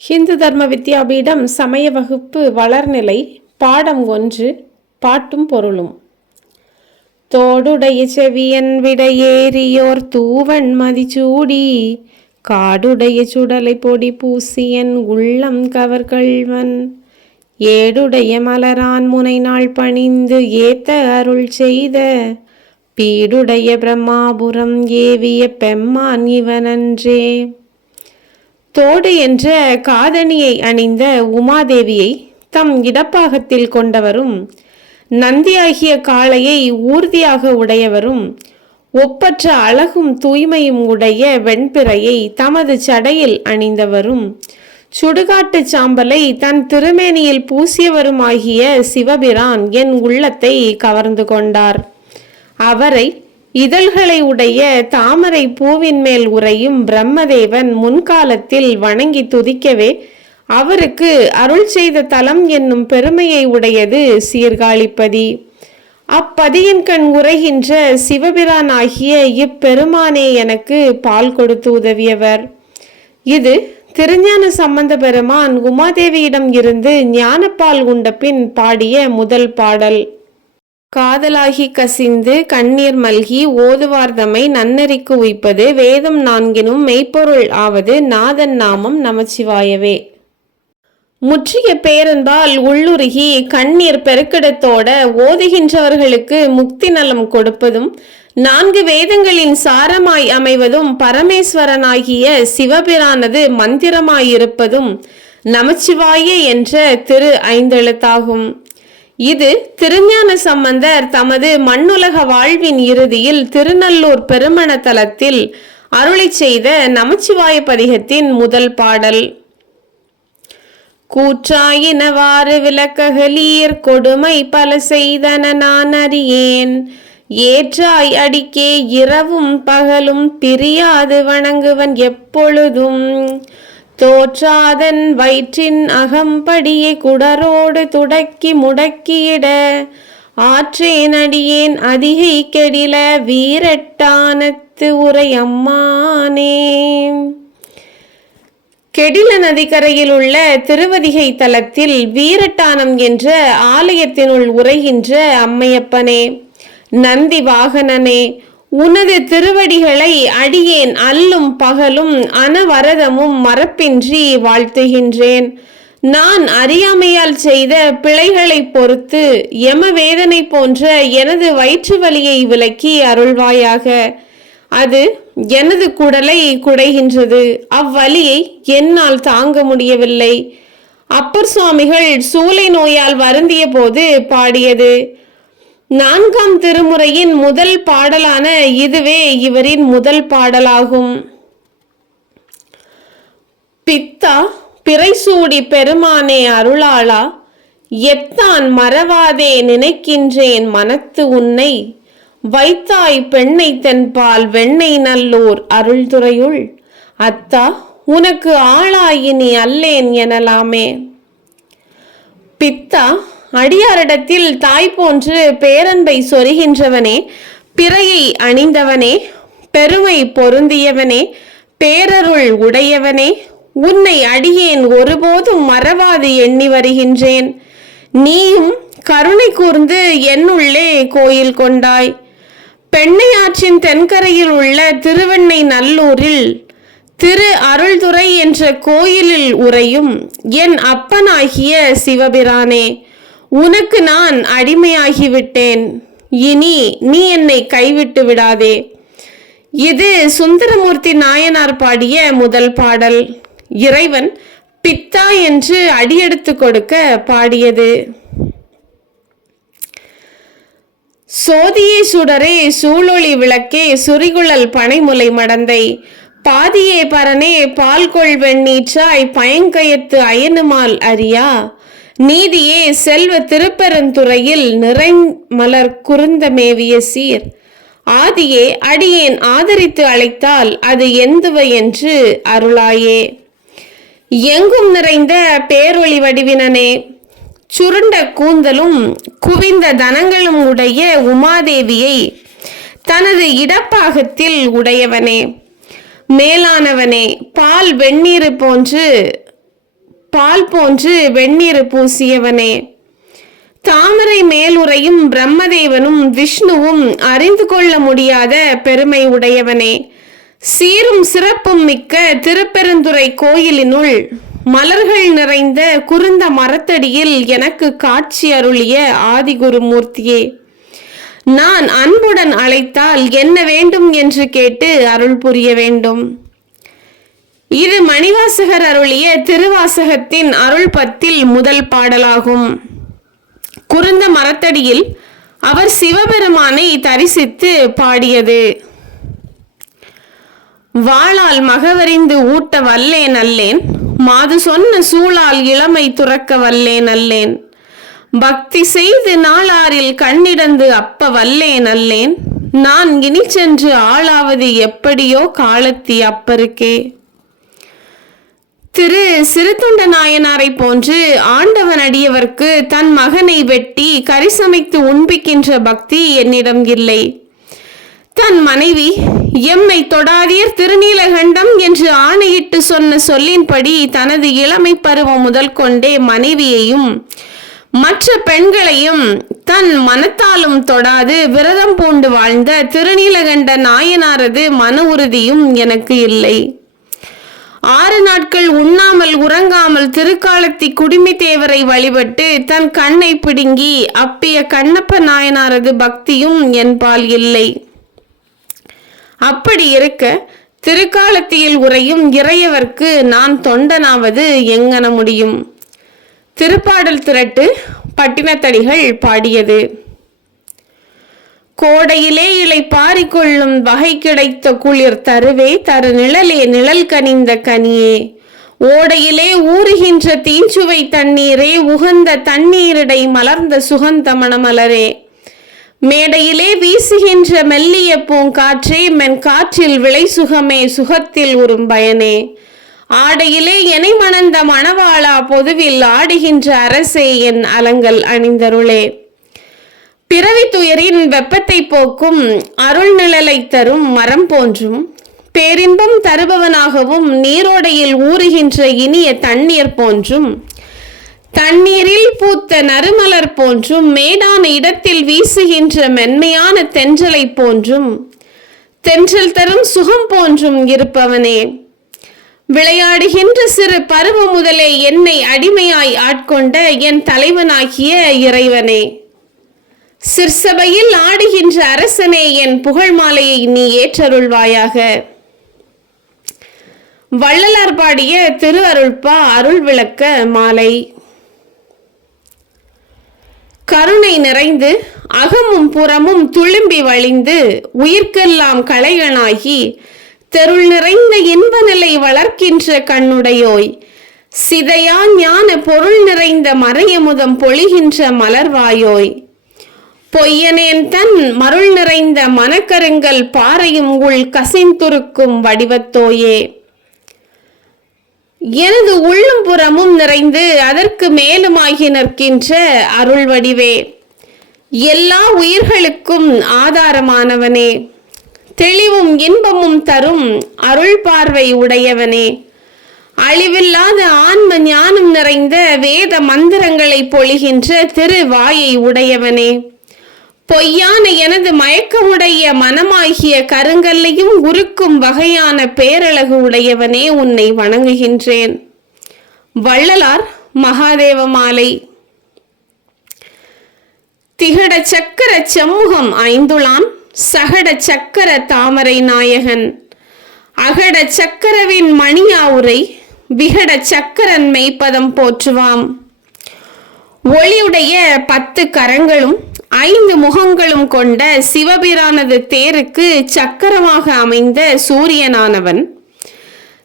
ஹிந்து தர்ம வித்யாபீடம் சமய வகுப்பு வளர்நிலை பாடம் ஒன்று பாட்டும் பொருளும். தோடுடைய செவியன் விடையேறியோர் தூவன் மதிச்சூடி காடுடைய சுடலை பொடி பூசியன் உள்ளம் கவர்கள்வன். ஏடுடைய மலரான் முனை நாள் பணிந்து ஏத்த அருள் செய்த பீடுடைய பிரம்மாபுரம் ஏவிய பெம்மான் இவனன்றே. தோடு என்ற காதணியை அணிந்த உமாதேவியை தம் இடப்பாகத்தில் கொண்டவரும் நந்தியாகிய காளையை ஊர்தியாக உடையவரும் ஒப்பற்ற அழகும் தூய்மையும் உடைய வெண்பிறையை தமது சடையில் அணிந்தவரும் சுடுகாட்டு சாம்பலை தன் திருமேனியில் பூசியவருமாகிய சிவபிரான் என் உள்ளத்தை கவர்ந்து கொண்டார். அவரை இதழ்களை உடைய தாமரை பூவின் மேல் உறையும் பிரம்மதேவன் முன்காலத்தில் வணங்கி துதிக்கவே அவருக்கு அருள் செய்த தலம் என்னும் பெருமையை உடையது சீர்காழிப்பதி. அப்பதியின் கண் உரைகின்ற சிவபிரான் ஆகிய இப்பெருமானே எனக்கு பால் கொடுத்து உதவியவர். இது திருஞான சம்பந்த பெருமான் உமாதேவியிடம் இருந்து ஞானப்பால் உண்ட பின் பாடிய முதல் பாடல். காதலாகி கசிந்து கண்ணீர் மல்கி ஓதுவார்தமை நன்னெறிக்கு உய்ப்பது வேதம் நான்கினும் மெய்ப்பொருள் ஆவது நாதன் நாமம் நமச்சிவாயவே. முற்றிய பேரன்பால் உள்ளுருகி கண்ணீர் பெருக்கிடத்தோட ஓதுகின்றவர்களுக்கு முக்தி நலம் கொடுப்பதும் நான்கு வேதங்களின் சாரமாய் அமைவதும் பரமேஸ்வரனாகிய சிவபிரானது மந்திரமாயிருப்பதும் நமச்சிவாய என்ற திரு ஐந்தெழுத்தாகும். இது திருஞான சம்பந்தர் தமது மண்ணுலக வாழ்வின் இறுதியில் திருநல்லூர் பெருமண தலத்தில் அருளி செய்த நமச்சிவாய பதிகத்தின் முதல் பாடல். கூற்றாயினவாறு விளக்ககலீர் கொடுமை பல செய்தன நான் அறியேன். ஏற்றாய் அடிக்கே இரவும் பகலும் பிரியாது வணங்குவன் எப்பொழுதும். தோற்றாதன் வயிற்றின் அகம்படியை குடரோடு துடக்கி முடக்கியிட. ஆற்றேன் அடியேன் அதிகை கெடில வீரட்டானத்து உரை அம்மானே கெடில நதிக்கரையில் உள்ள திருவதிகை தலத்தில் வீரட்டானம் என்ற ஆலயத்தினுள் உரைகின்ற அம்மையப்பனே நந்தி வாகனனே உனது திருவடிகளை அடியேன் அல்லும் பகலும் அனவரதமும் மறப்பின்றி வாழ்த்துகின்றேன். நான் அறியாமையால் செய்த பிழைகளை பொறுத்து யமவேதனை போன்ற எனது வயிற்று வலியை விலக்கி அருள்வாயாக. அது எனது குடலை குடைகின்றது. அவ்வலியை என்னால் தாங்க முடியவில்லை. அப்பர் சுவாமிகள் சூளை நோயால் வருந்திய போது பாடியது நான்காம் திருமுறையின் முதல் பாடலான இதுவே இவரின் முதல் பாடலாகும். பித்தா பிறைசூடி பெருமானே அருளாளா எத்தான் மறவாதே நினைக்கின்றேன் மனத்து உன்னை வைத்தாய் பெண்ணை தென்பால் வெண்ணை நல்லோர் அருள்துறையுள் அத்தா உனக்கு ஆளாயினி அல்லேன் எனலாமே. பித்தா அடியாரிடத்தில் தாய் போன்று பேரன்பை சொருகின்றவனே பிறையை அணிந்தவனே பெருமை பொருந்தியவனே பேரருள் உடையவனே உன்னை அடியேன் ஒருபோதும் மறவாது எண்ணி வருகின்றேன். நீயும் கருணை கூர்ந்து என்னுள்ளே கோயில் கொண்டாய். பெண்ணையாற்றின் தென்கரையில் உள்ள திருவெண்ணை நல்லூரில் திரு அருள்துறை என்ற கோயிலில் உறையும் என் அப்பனாகிய சிவபிரானே. உனக்கு நான் அடிமையாகிவிட்டேன். இனி நீ என்னை கைவிட்டு விடாதே. இது சுந்தரமூர்த்தி நாயனார் பாடிய முதல் பாடல். இறைவன் பித்தா என்று அடியெடுத்து கொடுக்க பாடியது. சோதியே சுடரே சூழொளி விளக்கே சுரிகுழல் பனைமுலை மடந்தை. பாதியே பரனே பால்கொள் வெண்ணீற்றாய் பயங்கயத்து அயனுமால் அறியா. நீதியே செல்வ திருப்பெருந்துறையில் நிறை மலர் குருந்தமேவிய சீர். ஆதியே அடியேன் ஆதரித்து அழைத்தால் அது எந்துவ என்று அருளாயே. எங்கும் நிறைந்த பேரொளி வடிவினனே சுருண்ட கூந்தலும் குவிந்த தனங்களும் உடைய உமாதேவியை தனது இடப்பாகத்தில் உடையவனே. மேலானவனே பால் வெந்நீர் போன்று பால் போன்று வெந்நீர் பூசியவனே. தாமரை மேலுறையும் பிரம்மதேவனும் விஷ்ணுவும் அறிந்து கொள்ள முடியாத பெருமை உடையவனே. சீரும் சிறப்பும் மிக்க திருப்பெருந்துறை கோயிலினுள் மலர்கள் நிறைந்த குறுந்த மரத்தடியில் எனக்கு காட்சி அருளிய ஆதிகுருமூர்த்தியே. நான் அன்புடன் அழைத்தால் என்ன வேண்டும் என்று கேட்டு அருள் புரிய வேண்டும். இது மணிவாசகர் அருளிய திருவாசகத்தின் அருள் பத்தில் முதல் பாடலாகும். குறுந்த மரத்தடியில் அவர் சிவபெருமானை தரிசித்து பாடியது. வாளால் மகவறிந்து ஊட்ட வல்லேன் அல்லேன் மாது சொன்ன சூழால் இளமை துறக்க வல்லேன் அல்லேன் பக்தி செய்து நாளாரில் கண்ணிடந்து அப்ப வல்லேன் அல்லேன் நான் இனி சென்று ஆளாவது எப்படியோ காலத்தி அப்பருக்கே. திரு சிறுத்தொண்ட நாயனாரை போன்று ஆண்டவன் அடியவர்க்கு தன் மகனை வெட்டி கறி சமைத்து உண்பிக்கின்ற பக்தி என்னிடம் இல்லை. தன் மனைவி எம்மை தொடாதீர் திருநீலகண்டம் என்று ஆணையிட்டு சொன்ன சொல்லின்படி தனது இளமை பருவம் முதல் கொண்டே மனைவியையும் மற்ற பெண்களையும் தன் மனத்தாலும் தொடாது விரதம் பூண்டு வாழ்ந்த திருநீலகண்ட நாயனாரது மன உறுதியும் எனக்கு இல்லை. ஆறு நாட்கள் உண்ணாமல் உறங்காமல் திருக்காலத்தி குடிமி தேவரை வழிபட்டு தன் கண்ணை பிடுங்கி அப்பிய கண்ணப்ப நாயனாரது பக்தியும் என்பால் இல்லை. அப்படி இருக்க திருக்காலத்தியில் உரையும் இறையவர்க்கு நான் தொண்டனாவது எங்கன முடியும்? திருப்பாடல் திரட்டு பட்டினத்தடிகள் பாடியது. கோடையிலே இலை பாரிக்கொள்ளும் வகை கிடைத்த குளிர் தருவே தரு நிழலே நிழல் கனிந்த கனியே. ஓடையிலே ஊறுகின்ற தீஞ்சுவை தண்ணீரே உகந்த தண்ணீரிடை மலர்ந்த சுகந்த மணமலரே மேடையிலே வீசுகின்ற மெல்லிய பூங்காற்றே மென் காற்றில் விளை சுகமே சுகத்தில் உறும் பயனே. ஆடையிலே எனை மணந்த மணவாளா பொதுவில் ஆடுகின்ற அரசே என் அலங்கல் அணிந்தருளே. பிறவி துயரின் வெப்பத்தை போக்கும் அருள் நிழலை தரும் மரம் போன்றும் பேரின்பம் தருபவனாகவும் நீரோடையில் ஊறுகின்ற இனிய தண்ணீர் போன்றும் தண்ணீரில் பூத்த நறுமலர் போன்றும் மேடான இடத்தில் வீசுகின்ற மென்மையான தென்றலை போன்றும் தென்றல் தரும் சுகம் போன்றும் இருப்பவனே. விளையாடுகின்ற சிறு பருவம் முதலே என்னை அடிமையாய் ஆட்கொண்ட என் தலைவனாகிய இறைவனே. சிற்சபையில் ஆடுகின்ற அரசனே என் புகழ் மாலையை நீ ஏற்றருள்வாயாக. வள்ளலார் பாடிய திரு அருள்பா அருள் விளக்க மாலை. கருணை நிறைந்து அகமும் புறமும் துளும்பி வழிந்து உயிர்க்கெல்லாம் கலைகளாகி தெருள் நிறைந்த இன்ப நிலை வளர்க்கின்ற கண்ணுடையோய் சிதையா ஞான பொருள் நிறைந்த மறையமுதம் பொழிகின்ற மலர்வாயோய். பொய்யனேன் தன் மருள் நிறைந்த மனக்கருங்கல் பாறையும் உள் கசிந்துருக்கும் வடிவத்தோயே. எனது உள்ளும் புறமும் நிறைந்து அதற்கு மேலுமாகி நிற்கின்ற அருள் வடிவே. எல்லா உயிர்களுக்கும் ஆதாரமானவனே. தெளிவும் இன்பமும் தரும் அருள் பார்வை உடையவனே. அழிவில்லாத ஆன்ம ஞானம் நிறைந்த வேத மந்திரங்களை பொழிகின்ற திருவாயை உடையவனே. பொய்யான எனது மயக்கமுடைய மனமாகிய கருங்கல்லையும் உருக்கும் வகையான பேரழகு உடையவனே உன்னை வணங்குகின்றேன். வள்ளலார் மகாதேவ மாலை. திகட சக்கர செம்முகம் ஐந்துளான் சகட சக்கர தாமரை நாயகன். அகட சக்கரவின் மணியாவுரை விகட சக்கரன் மெய்ப்பதம் போற்றுவாம். ஒளியுடைய பத்து கரங்களும் ஐந்து முகங்களும் கொண்ட சிவபிரானது தேருக்கு சக்கரமாக அமைந்த சூரியனானவன்.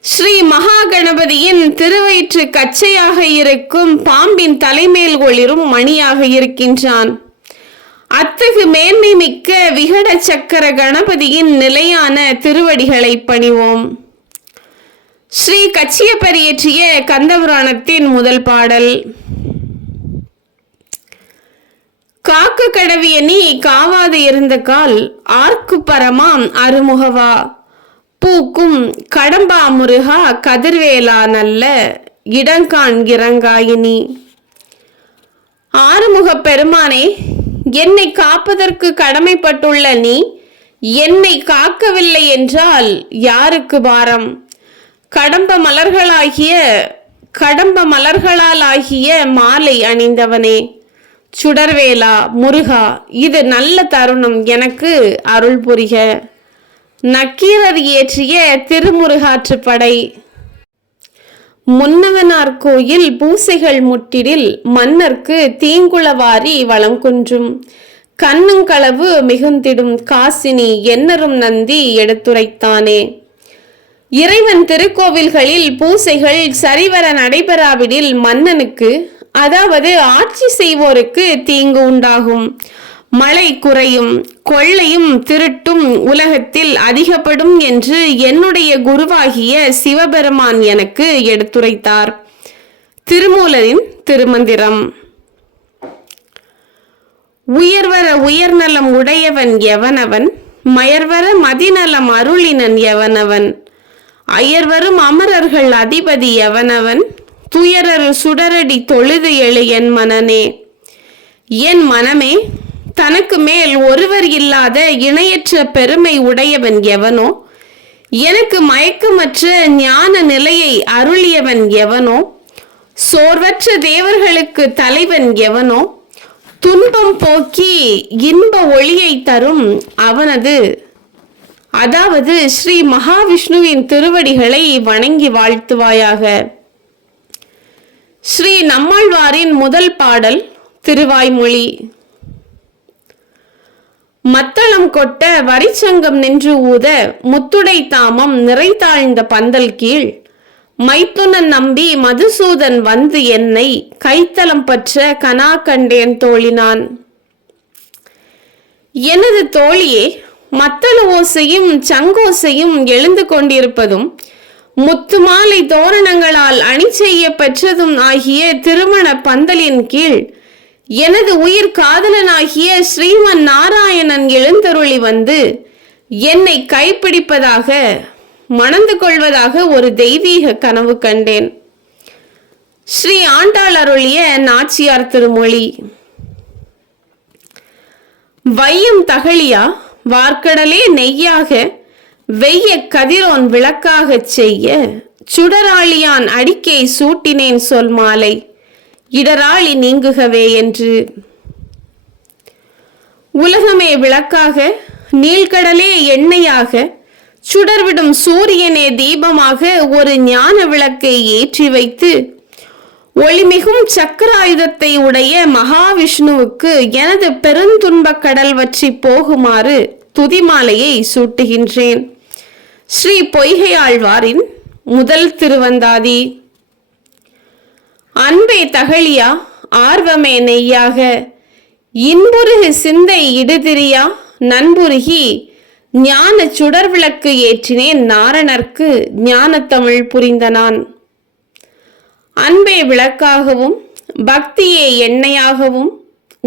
ஸ்ரீ மகாகணபதியின் திருவயிற்று கச்சையாக இருக்கும் பாம்பின் தலைமேல் ஒளிரும் மணியாக இருக்கின்றான். அத்தகு மேன்மை மிக்க விகட சக்கர கணபதியின் நிலையான திருவடிகளை பணிவோம். ஸ்ரீ கச்சியப்பர் இயற்றிய கந்தபுராணத்தின் முதல் பாடல். காக்க கடவிய நீ காவாது இருந்த கால் ஆர்க்கு பரமாம் அருமுகவா? பூக்கும் கடம்பா முருகா கதிர்வேலா நல்ல இடங்கான் இறங்காயினி ஆறுமுகப் பெருமானே என்னை காப்பதற்கு கடமைப்பட்டுள்ள நீ என்னை காக்கவில்லை என்றால் யாருக்கு பாரம்? கடம்ப மலர்களாகிய கடம்ப மலர்களால் ஆகிய மாலை அணிந்தவனே. சுடர்வேலா முருகா இது நல்ல தருணம் எனக்கு அருள் புரிக. நக்கீரர் இயற்றிய திருமுருகாற்றுப்படை முன்னவனார் கோயில் பூசைகள் முட்டிடில் மன்னர்க்கு தீங்குளவாரி வளம் குன்றும். கண்ணுங்களவு மிகுந்திடும் காசினி என்னரும் நந்தி எடுத்துரைத்தானே. இறைவன் திருக்கோவில்களில் பூசைகள் சரிவர நடைபெறாவிடில் மன்னனுக்கு அதாவது ஆட்சி செய்வோருக்கு தீங்கு உண்டாகும். மழை குறையும் கொள்ளையும் திருட்டும் உலகத்தில் அதிகப்படும் என்று என்னுடைய குருவாகிய சிவபெருமான் எனக்கு எடுத்துரைத்தார். திருமூலரின் திருமந்திரம். உயர்வர உயர்நலம் உடையவன் எவனவன்? மயர்வர மதிநலம் அருளினன் எவனவன்? அயர்வரும் அமரர்கள் அதிபதி எவனவன்? துயரர் சுடரடி தொழுது எழு என் மனனே. என் மனமே தனக்கு மேல் ஒருவர் இல்லாத இணையற்ற பெருமை உடையவன் எவனோ? எனக்கு மயக்கமற்ற ஞான நிலையை அருளியவன் எவனோ? சோர்வற்ற தேவர்களுக்கு தலைவன் எவனோ? துன்பம் போக்கி இன்ப ஒளியை தரும் அவனது. அதாவது ஸ்ரீ மகாவிஷ்ணுவின் திருவடிகளை வணங்கி வாழ்த்துவாயாக. ஸ்ரீ நம்மாழ்வாரின் முதல் பாடல் திருவாய்மொழி. மத்தளம் கொட்ட வரிச்சங்கம் நின்று ஊத முத்துடை தாமம் நிறைத்தாழ்ந்த பந்தல் கீழ். மைத்துனன் நம்பி மதுசூதன் வந்து என்னை கைத்தலம் பற்ற கனா கண்டேன் தோழினான். எனது தோழியே மத்தள ஓசையும் சங்கோசையும் எழுந்து கொண்டிருப்பதும் முத்துமாலை தோரணங்களால் அணி செய்ய பெற்றதும் ஆகிய திருமண பந்தலின் கீழ் எனது உயிர் காதலனாகிய ஸ்ரீமன் நாராயணன் எழுந்தருளி வந்து என்னை கைப்பிடிப்பதாக மணந்து கொள்வதாக ஒரு தெய்வீக கனவு கண்டேன். ஸ்ரீ ஆண்டாள் அருளிய நாச்சியார் திருமொழி. வையும் தகழியா வார்க்கடலே நெய்யாக வெய்ய கதிரோன் விளக்காகச் செய்ய சுடராளியான் அடிக்கை சூட்டினேன் சொல் மாலை இடராளி நீங்குகவே என்று. உலகமே விளக்காக நீள்கடலே எண்ணெயாக சுடர்விடும் சூரியனே தீபமாக ஒரு ஞான விளக்கை ஏற்றி வைத்து ஒளிமிகும் சக்கராயுதத்தை உடைய மகாவிஷ்ணுவுக்கு எனது பெருந்துன்பக் கடல் வற்றி போகுமாறு துதிமாலையை சூட்டுகின்றேன். ஸ்ரீ பொய்கையாழ்வாரின் முதல் திருவந்தாதி. அன்பே தகழியா ஆர்வமே நெய்யாக. இன்புருகு சிந்தை இடுதிரியா நண்புருகி ஞான சுடர் விளக்கு ஏற்றினேன் நாரணர்க்கு ஞானத்தமிழ் புரிந்த நான். அன்பே விளக்காகவும் பக்தியே எண்ணெயாகவும்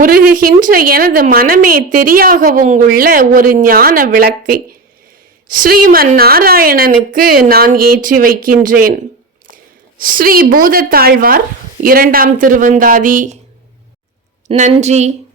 உருகுகின்ற எனது மனமே தெரியாகவும் உள்ள ஒரு ஞான விளக்கை ஸ்ரீமன் நாராயணனுக்கு நான் ஏற்றி வைக்கின்றேன். ஸ்ரீ பூதத்தாழ்வார் இரண்டாம் திருவந்தாதி. நன்றி.